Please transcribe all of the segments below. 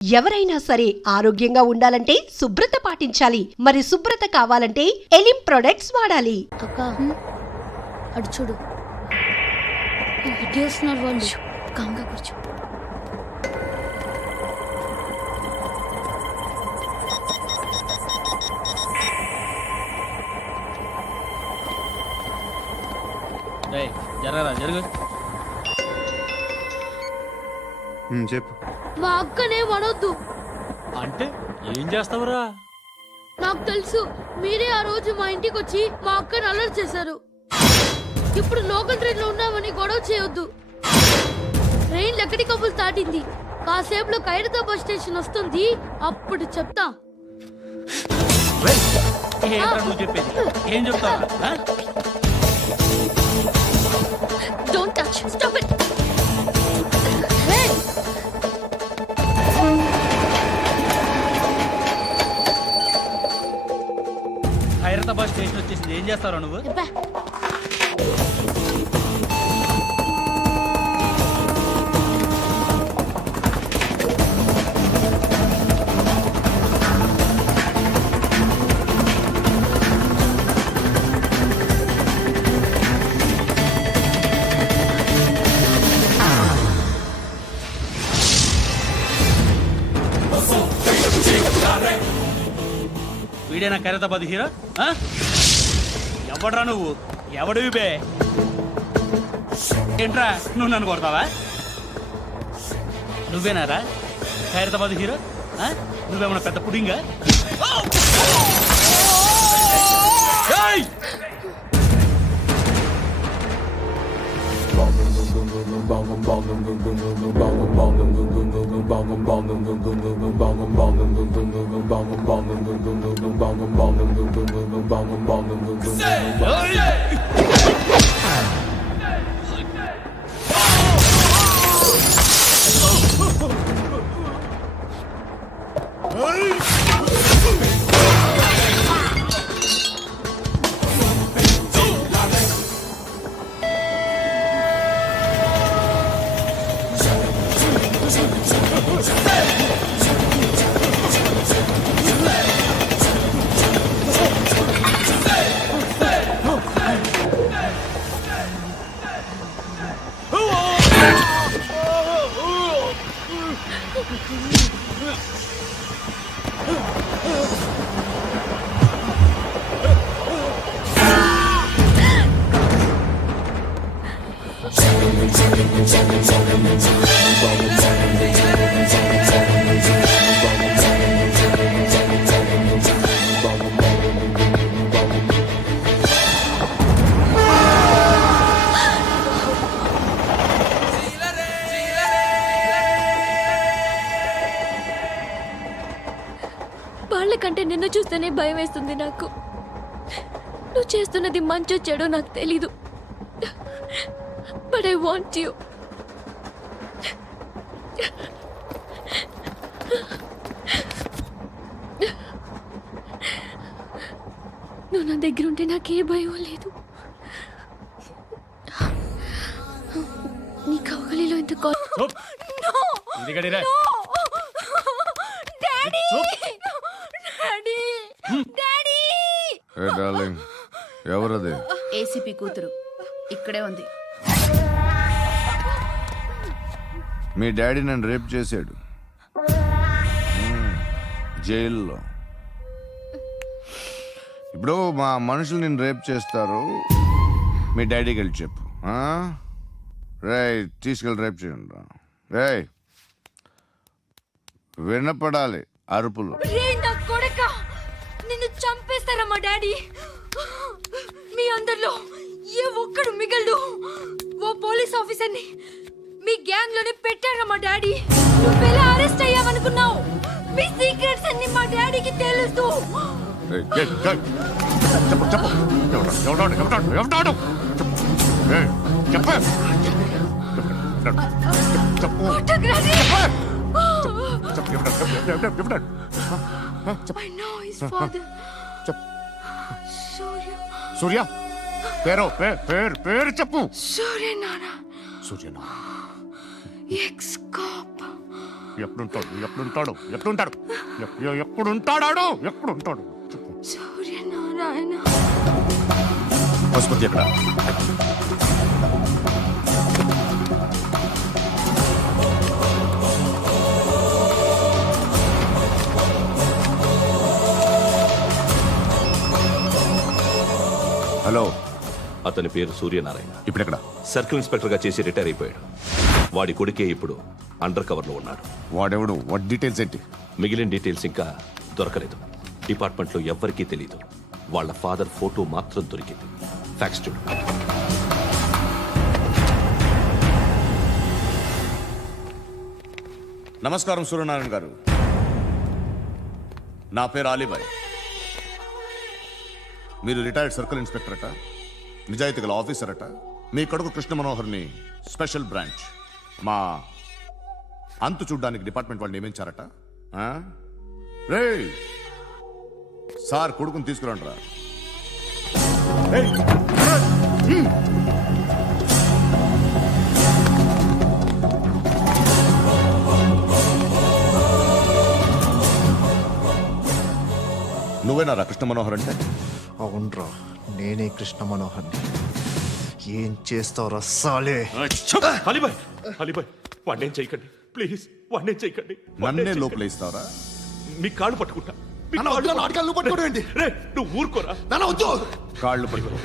ఎవరైనా సరే ఆరోగ్యంగా ఉండాలంటే శుభ్రత పాటించాలి. మరి శుభ్రత కావాలంటే ఎలిం ప్రొడక్ట్స్ వాడాలి. అక్క అడు చూడు, ఇటు వస్తున్నారు వాళ్ళు. కాంగా కూర్చో. జరగరా జరుగు. చెప్పు. మా అక్కనే వడొద్దు అంటే ఏం చేస్తావురా? నాకు తెలుసు, మీరే ఆ రోజు మా ఇంటికి వచ్చి మా అక్కని అలర్ట్ చేశారు. ఇప్పుడు లోకల్ ట్రైన్ లో ఉన్నామని గొడవ చేయొద్దు. ట్రైన్ ఎక్కడి కబుల్ దాటింది. కాసేపులో ఖైరతాబాద్ స్టేషన్ వస్తుంది, అప్పుడు చెప్తా. నువ్వు చెప్పేది ఏం చెప్తావా? Don't touch. Stop it. Khairatabad station వచ్చేసింది, ఏం చేస్తారా నువ్వు? వీడేనా ఖైరతాబాద్ హీరో? ఎవడ్రా నువ్వు? ఎవడివి బే? ఏంట్రా నువ్వు నన్ను కొడతావా? నువ్వేనారా ఖైరతాబాద్ హీరో? నువ్వేమన్నా పెద్ద పుడింగా? వాళ్ళకంటే నిన్ను చూస్తేనే భయం వేస్తుంది నాకు. నువ్వు చేస్తున్నది మంచో చెడో నాకు తెలీదు, బట్ ఐ వాంట్ యూ. నువ్వు నా దగ్గర ఉంటే నాకే భయం లేదు. నీ కౌగలిలో ఎంత ఎవరది? ఏసీపీ కూతురు ఇక్కడే ఉంది. మీ డాడీ నన్ను రేప్ చేశాడు జైల్లో. ఇప్పుడు మా మనుషులు నిన్ను రేప్ చేస్తారు, మీ డాడీకి వెళ్ళి చెప్పు. రేయ్ తీసుకెళ్ళి రేప్ చేయండి. రేయ్ వినపడాలి అరుపులు. నిన్ను చంపేస్తారా మా డాడీ? మీ అందరిలో ఏ ఒక్కడు మిగలడు. ఓ పోలీస్ ఆఫీసర్ని మీ గ్యాంగ్ లోనే పెట్టారా మా డాడీ? నువ్వెలా అరెస్ట్ అయ్యావనుకున్నావు? మీ సీక్రెట్స్ అన్ని మా డాడీకి తెలుసు. I know his father. సూర్య పేరు పేరు చెప్పు. సూర్యనారాయణ. Suryanarayana ex cop. ఎప్పుడుంటాడు ఎప్పుడుంటాడు సూర్యనారాయణ పశుపతి ఎక్కడ? హలో, అతని పేరు సూర్యనారాయణ. ఇప్పుడెక్కడ? సర్కిల్ ఇన్స్పెక్టర్ గా చేసి రిటైర్ అయిపోయాడు. వాడి కొడుకే ఇప్పుడు అండర్ కవర్ లో ఉన్నాడు. వాడెవడు? వాట్ డీటెయిల్స్ ఏంటి? మిగిలిన డీటెయిల్స్ ఇంకా దొరకలేదు. డిపార్ట్మెంట్ లో ఎవ్వరికీ తెలియదు. వాళ్ళ ఫాదర్ ఫోటో మాత్రం దొరికింది. ఫ్యాక్స్ చూడు. నమస్కారం సూర్యనారాయణ గారు. నా పేరు అలీబాయ్. మీరు రిటైర్డ్ సర్కిల్ ఇన్స్పెక్టర్ అట, నిజాయితీ గల ఆఫీసర్ అట. మీ కొడుకు కృష్ణ మనోహర్ని స్పెషల్ బ్రాంచ్ మా అంతు చూడ్డానికి డిపార్ట్మెంట్ వాళ్ళు నియమించారట. ఆ? రేయ్ సార్, కొడుకుని తీసుకురండి రా. నువ్వేనా కృష్ణ మనోహర్ అంటే? అవునరా, నేనే కృష్ణ మనోహర్ని. ఏం చేస్తావు రస్సాలే? అలీబాయ్, అలీబాయ్, వాడినేం చేయకండి ప్లీజ్, వాడినేం చేయకండి. నన్నే లోపల ఇస్తావరా? మీ కాళ్ళు పట్టుకుంటా. మీ నాన్న వద్దు, నాన్న అడగాలి, నువ్వు పట్టుకోవడం ఏంటి? రే, నువ్వు ఊరుకోరా. నాన్న వద్దు, కాళ్ళు పట్టుకో.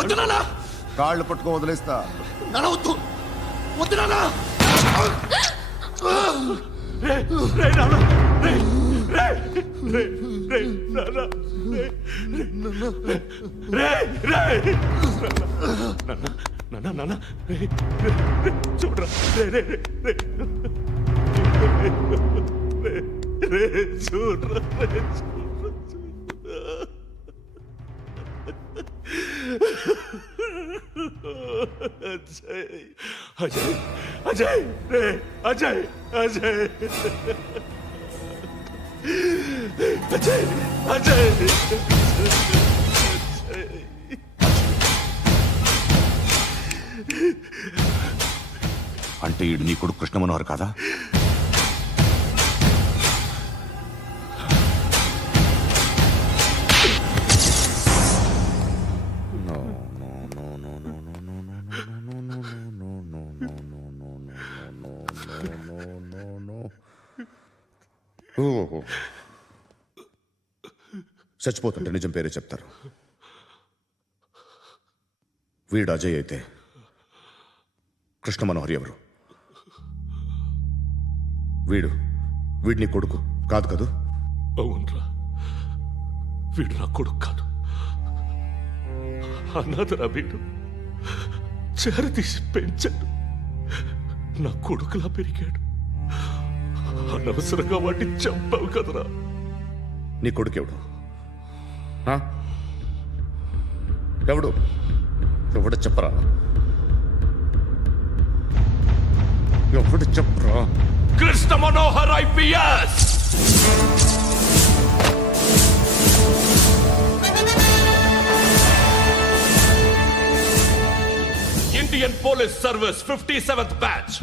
వద్దు నాన్న, కాళ్ళు పట్టుకో, వదిలేస్తా. నాన్న వద్దు, వద్దు నాన్న. రే, రే, నాన్న, రే, రే, రే, రే, నాన్న, రే, రే, రే, నాన్న, నాన్న, రే, రే, రే, చూడరా, రే, రే, రే, రే, రే, రే, చూడరా, రే, చూడరా. అజయ్, అజయ్, అజయ్, రే, అజయ్, అజయ్, అజయ్, అజయ్, అంటే ఈడు నీ కొడుకు కృష్ణ మనోహర్ కాదా? చచ్చిపోతుంటే నిజం పేరే చెప్తారు. వీడు అజయ్ అయితే కృష్ణ మనోహర్ ఎవరు? వీడిని కొడుకు కాదు కదూ? అవునరా, వీడు నా కొడుకు కాదు, అన్నదరా. వీడు చేరతీసి పెంచాడు, నా కొడుకులా పెరిగాడు. అనవసరంగా వాడిని చంపావు కదరా. నీ కొడుకు ఎవడు? ఆ? ఎవడు చెప్పరా? ఎవడు చెప్పరా? Krishna Manohar IPS. Indian police service 57th batch.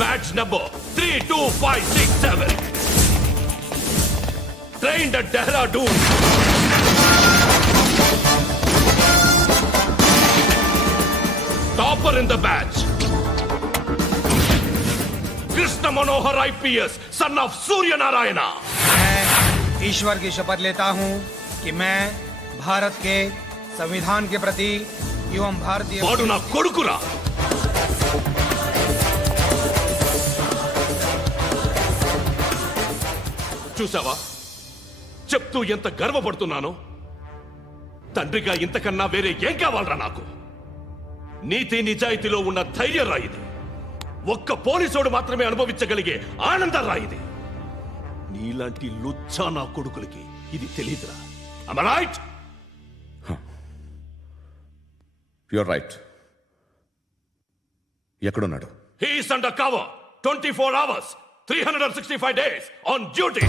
Batch number 32567. Trained at Dehradun. Topper in the batch. Krishna Manohar IPS, son of Surya Narayana. मैं ईश्वर की शपथ लेता हूं कि मैं भारत के संविधान के प्रति एवं भारतीय వాడు నా కొడుకురా. చూసావా, చెప్తూ ఎంత గర్వపడుతున్నానో. తండ్రిగా ఇంతకన్నా వేరే ఏం కావాలరా నాకు? నీతి నిజాయితీలో ఉన్న ధైర్యం రా ఇది. ఒక్క పోలీసోడు మాత్రమే అనుభవించగలిగే ఆనందం రా ఇది. నీలాంటి లుచ్చా నా కొడుకులకి ఇది తెలియదురా. Am I right? You're right. ఎక్కడున్నాడు? He is under cover 24 hours 365 days on duty.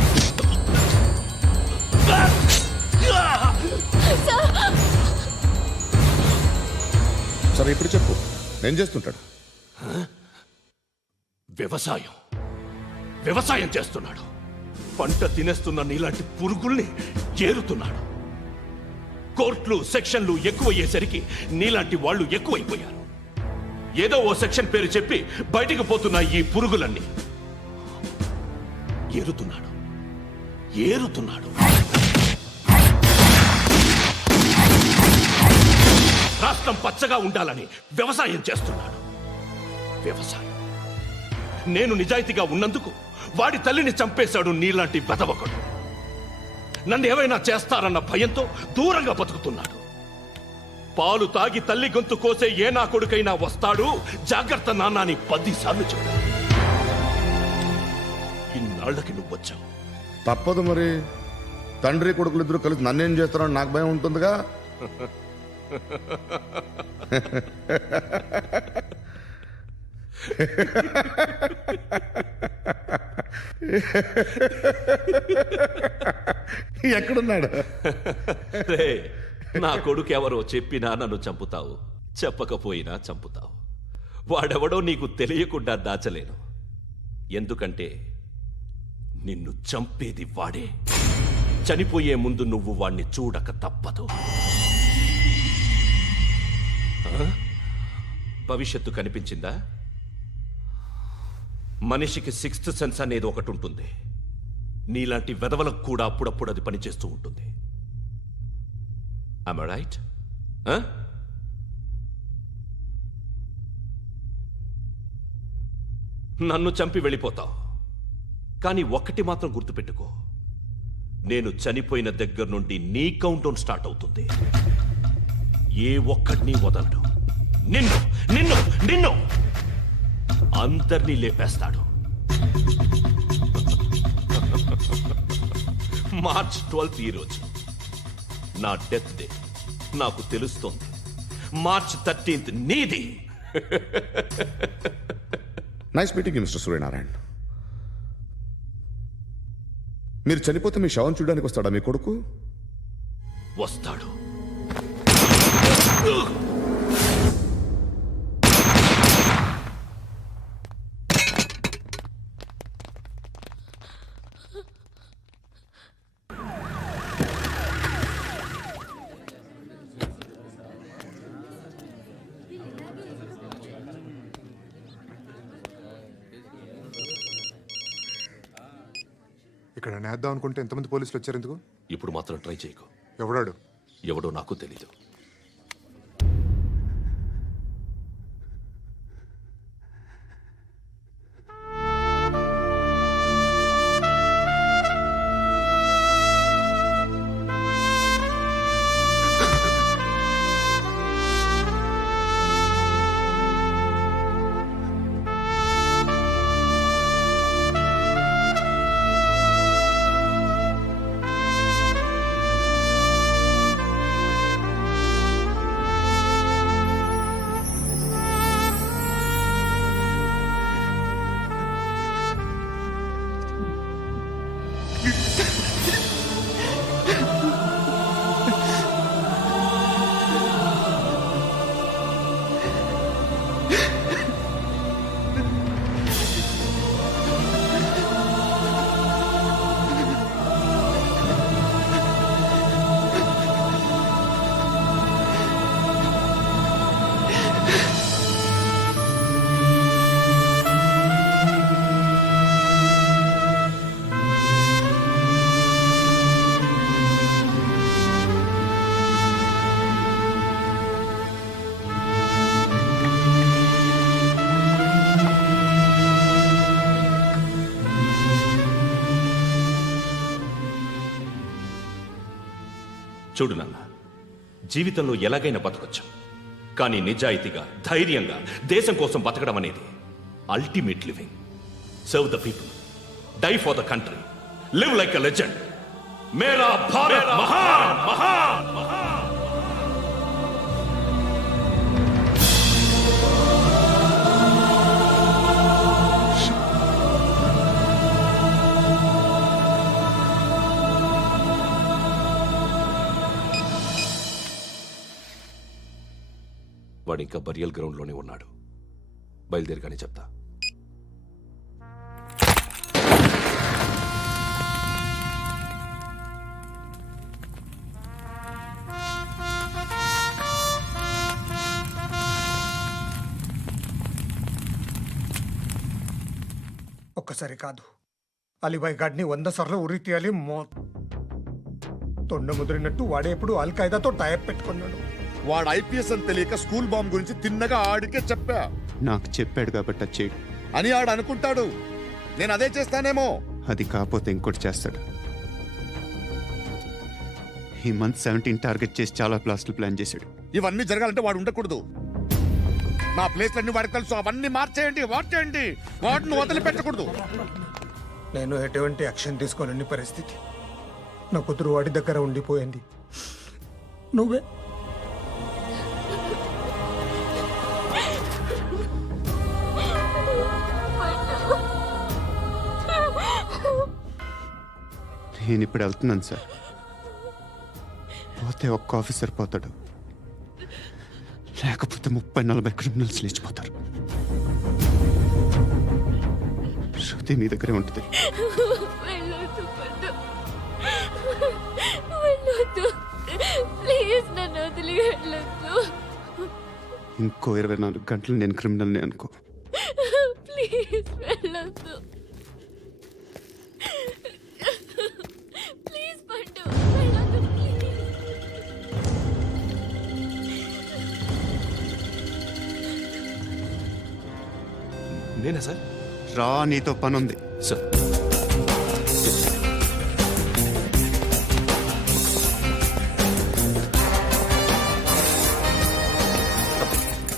సరే ఇప్పుడు చెప్పు, ఏం చేస్తుంటాడు? వ్యవసాయం చేస్తున్నాడు. పంట తినేస్తున్న నీలాంటి పురుగుల్ని ఏరుతున్నాడు. కోర్టులు సెక్షన్లు ఎక్కువయ్యేసరికి నీలాంటి వాళ్ళు ఎక్కువైపోయారు. ఏదో ఓ సెక్షన్ పేరు చెప్పి బయటికి పోతున్న ఈ పురుగులన్నీ ఏరుతున్నాడు. రాష్ట్రం పచ్చగా ఉండాలని వ్యవసాయం చేస్తున్నాడు. నేను నిజాయితీగా ఉన్నందుకు వాడి తల్లిని చంపేశాడు నీలాంటి వెధవకుడు. నన్ను ఏమైనా చేస్తారన్న భయంతో దూరంగా బతుకుతున్నాడు. పాలు తాగి తల్లి గొంతు కోసే ఏ నా కొడుకైనా వస్తాడు, జాగ్రత్త నాన్న అని 10 సార్లు చెప్పాడు. ఇన్నాళ్ళకి నువ్వు వచ్చావు. తప్పదు మరి. తండ్రి కొడుకులు ఇద్దరు కలిసి నన్నేం చేస్తారని నాకు భయం ఉంటుందిగా. ఎక్కడున్నాడు? నా కొడుకు ఎవరో చెప్పినా నన్ను చంపుతావు, చెప్పకపోయినా చంపుతావు. వాడెవడో నీకు తెలియకుండా దాచలేను. ఎందుకంటే నిన్ను చంపేది వాడే. చనిపోయే ముందు నువ్వు వాణ్ణి చూడక తప్పదు. భవిష్యత్తు కనిపించిందా? మనిషికి 6th సెన్స్ అనేది ఒకటి ఉంటుంది. నీలాంటి వెధవలకు కూడా అప్పుడప్పుడు అది పనిచేస్తూ ఉంటుంది. Am I right? నన్ను చంపి వెళ్ళిపోతావు. కానీ ఒక్కటి మాత్రం గుర్తుపెట్టుకో, నేను చనిపోయిన దగ్గర నుండి నీ కౌంటౌన్ స్టార్ట్ అవుతుంది. ఏ ఒక్కడిని వదలడు. నిన్ను అందరినీ లేపేస్తాడు. మార్చ్ 12 ఈ రోజు నా డెత్ డే. నాకు తెలుస్తోంది. మార్చ్ 13 నీది. Nice meeting mister Suryanarayana. మీరు చనిపోతే మీ శవం చూడడానికి వస్తాడా మీ కొడుకు? వస్తాడు. ఇక్కడ నేద్దాం అనుకుంటే ఎంతమంది పోలీసులు వచ్చారు ఎందుకు? ఇప్పుడు మాత్రం ట్రై చేయకు. ఎవడాడు? ఎవడో నాకు తెలీదు. చూడు నాన్న, జీవితంలో ఎలాగైనా బతకొచ్చు. కానీ నిజాయితీగా, ధైర్యంగా దేశం కోసం బతకడం అనేది ultimate living. Serve the people, die for the country, live like a legend. మేరా భారత్ మహాన్ మహాన్ మహాన్. వాడి వాడు ఇంకా బరియల్ గ్రౌండ్లోనే ఉన్నాడు. బయలుదేరగానే చెప్తా. ఒక్కసారి కాదు, అలీబాయ్ గాడిని 100 సార్లు ఉరి తీయాలి. తొండ ముదిరినట్టు వాడే ఎప్పుడు అల్ ఖైదాతో టైప్ పెట్టుకున్నాడు. వాడు ఐపీఎస్ అని తెలియక స్కూల్ బాంబ్ గురించి తిన్నగా ఆడికే చెప్పా నాకు చెప్పాడు కాబట్టి అది చేయడు. అని ఆడు అనుకుంటాడు. నేను అదే చేస్తానేమో. అది కాకపోతే ఇంకోటి చేస్తాడు. ఈ మంత్ 17 టార్గెట్ చేసి చాలా బ్లాస్టులు ప్లాన్ చేశాడు. ఇవన్నీ జరగాలంటే వాడు ఉండకూడదు. నా ప్లేస్లన్నీ వాడికి తెలుసు. అవన్నీ మార్చేయండి, వార్చేయండి. వాటిని వదిలిపెట్టకూడదు. నేను ఎటువంటి యాక్షన్ తీసుకోలేని పరిస్థితి. నా కూతురు వాడి దగ్గర ఉండిపోయింది. నువ్వే నేను ఇప్పుడు వెళ్తున్నాను సార్. పోతే ఒక్క ఆఫీసర్ పోతాడు, లేకపోతే 30-40 క్రిమినల్స్ లేచిపోతారు. శృతి మీ దగ్గరే ఉంటుంది. వెళ్ళొద్దు పద్దు. వెళ్ళొద్దు. ప్లీజ్ నన్ను వదిలి వెళ్ళొద్దు. ఇంకో 24 గంటలు నేను క్రిమినల్ని అనుకో. ప్లీజ్ వెళ్ళొద్దు. ప్లీజ్ పట్టు వెళ్ళొద్దు. నేనా సార్? రా, నీతో పనుంది. సార్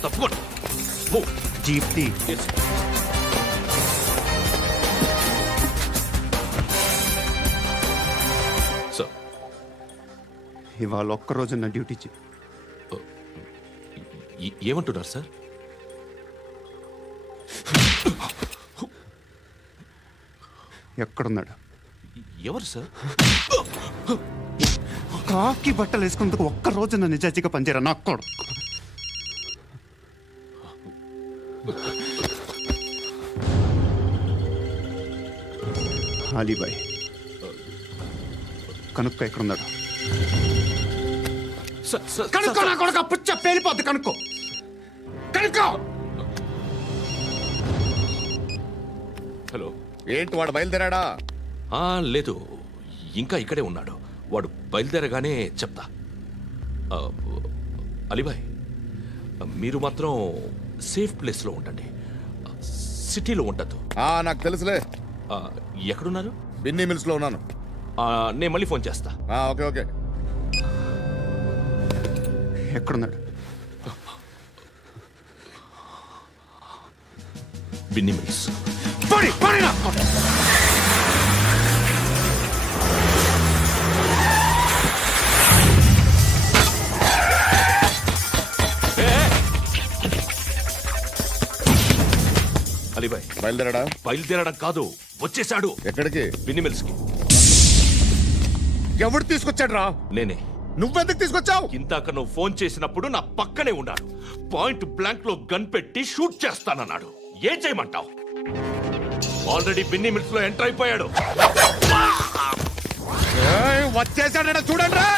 తప్పకుండా. జీప్తి సార్ ఇవాళ ఒక్కరోజు నా డ్యూటీ చేయి. ఏమంటున్నారు సార్? ఎక్కడున్నాడు? ఎవరు సార్? కాకి బట్టలు వేసుకున్నందుకు ఒక్కరోజు నా నిజాజీగా పనిచేయరా నా కొడుకు. అలీబాయ్ కనుక్కో ఎక్కడున్నాడు. కనుక్కో నా కొడుకు. పుచ్చ పేలిపోద్ది. కనుక్కో కనుక్కో. హలో. ఏంటి వాడు బయలుదేరాడా? లేదు, ఇంకా ఇక్కడే ఉన్నాడు. వాడు బయలుదేరగానే చెప్తా. అలీబాయ్, మీరు మాత్రం సేఫ్ ప్లేస్లో ఉండండి. సిటీలో ఉండద్దు. నాకు తెలుసులే. ఎక్కడున్నారు? బిన్నీ మిల్స్ లో ఉన్నాను. నేను మళ్ళీ ఫోన్ చేస్తా. Okay okay. ఎక్కడున్నాడు? బిన్నీ మిల్స్. అలీబాయ్ బయలుదేరాడా? బయలుదేరడం కాదు, వచ్చేసాడు. ఎక్కడికి? బిన్నీ మిల్స్ కి. ఎవడు తీసుకొచ్చాడు రా? నేనే. నువ్వెందుకు తీసుకొచ్చావు? ఇందాక నువ్వు ఫోన్ చేసినప్పుడు నా పక్కనే ఉన్నాడు. పాయింట్ బ్లాంక్ లో గన్ పెట్టి షూట్ చేస్తానన్నాడు. ఏం చేయమంటావు? ఆల్రెడీ బిన్నీ మిల్స్ లో ఎంటర్ అయిపోయాడు. వచ్చేసాడ చూడండి రా.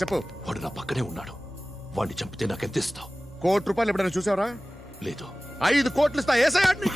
చెప్పు. వాడు నా పక్కనే ఉన్నాడు. వాడిని చంపితే నాకెంత ఇస్తావు? ₹1,00,00,000 ఎప్పుడైనా చూసావరా? లేదు. 5 కోట్లు ఇస్తా. ఏసాయాడిని.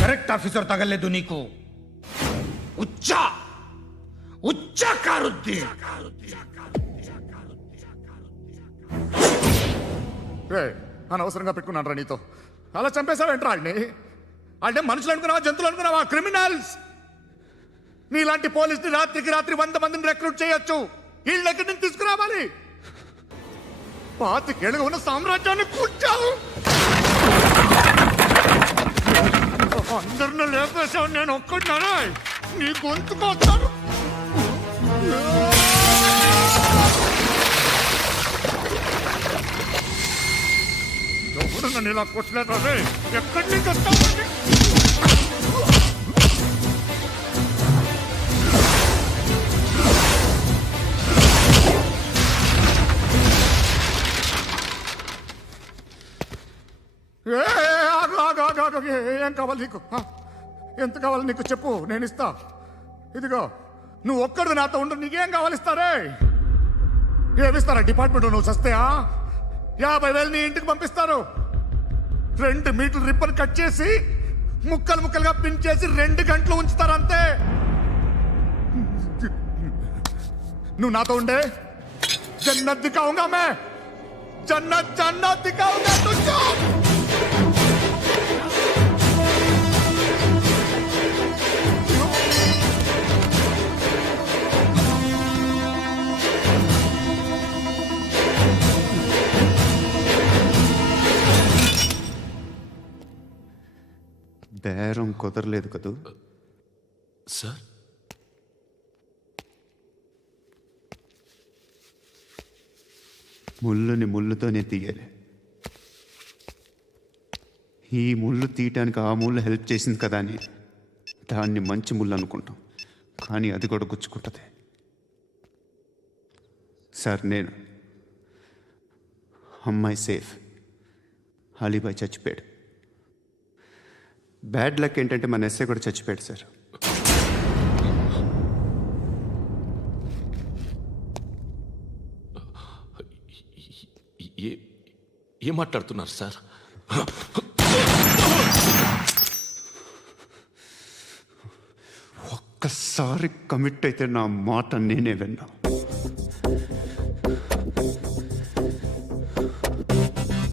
करेक्ट ऑफिसर तगल्లేదు నీకు ఉచ్చ కారుద్దీన్ అనవసరంగా పెట్టుకున్నాను రా నీతో అలా చంపేశావేంట్రా వాళ్ళని వాళ్ళే మనుషులు అనుకున్నావా జంతువులు అనుకున్నావా క్రిమినల్స్ నీలాంటి పోలీసుని రాత్రికి రాత్రి 100 మందిని రిక్రూట్ చేయొచ్చు వీళ్ళు ఎక్కడి నుంచి తీసుకురావాలి పాతికేళ్ళుగా ఉన్న సామ్రాజ్యాన్ని కూర్చావు అందరిని లేపేశావు నేను ఒక్కడినారా నీ గొంతుకొస్తాను ఎవరు నన్ను ఇలా కొట్టలేదా రే ఎక్కడి నుంచి వస్తావు ఏం కావాలి నీకు ఎంత కావాలి నీకు చెప్పు నేను ఇస్తా ఇదిగో నువ్వు ఒక్కడు నాతో ఉండు నీకేం కావాలి ఇస్తారే ఏమిస్తారా డిపార్ట్మెంట్ నువ్వు చస్తేయా 50,000 నీ ఇంటికి పంపిస్తారు 2 మీటర్ల రిబ్బన్ కట్ చేసి ముక్కలు ముక్కలుగా పిన్ చేసి 2 గంటలు ఉంచుతారు అంతే నువ్వు నాతో ఉండే జన్నత్ దిఖాऊंगा मैं जन्नत दिखाऊंगा तुझको బేరం కుదరలేదు కదూ సార్ ముళ్ళుని ముళ్ళుతోనే తీయాలి ఈ ముళ్ళు తీయటానికి ఆ ముళ్ళు హెల్ప్ చేసింది కదా అని దాన్ని మంచి ముళ్ళు అనుకుంటాం కానీ అది కూడా గుచ్చుకుంటుంది సార్ నేను అమ్మాయి సేఫ్ అలీబాయ్ చచ్చిపోయాడు బ్యాడ్ లక్ ఏంటంటే మన ఎస్ఐ కూడా చచ్చిపోయాడు సార్ ఏం మాట్లాడుతున్నారు సార్ ఒక్కసారి కమిట్ అయితే నా మాట నేనే విన్నా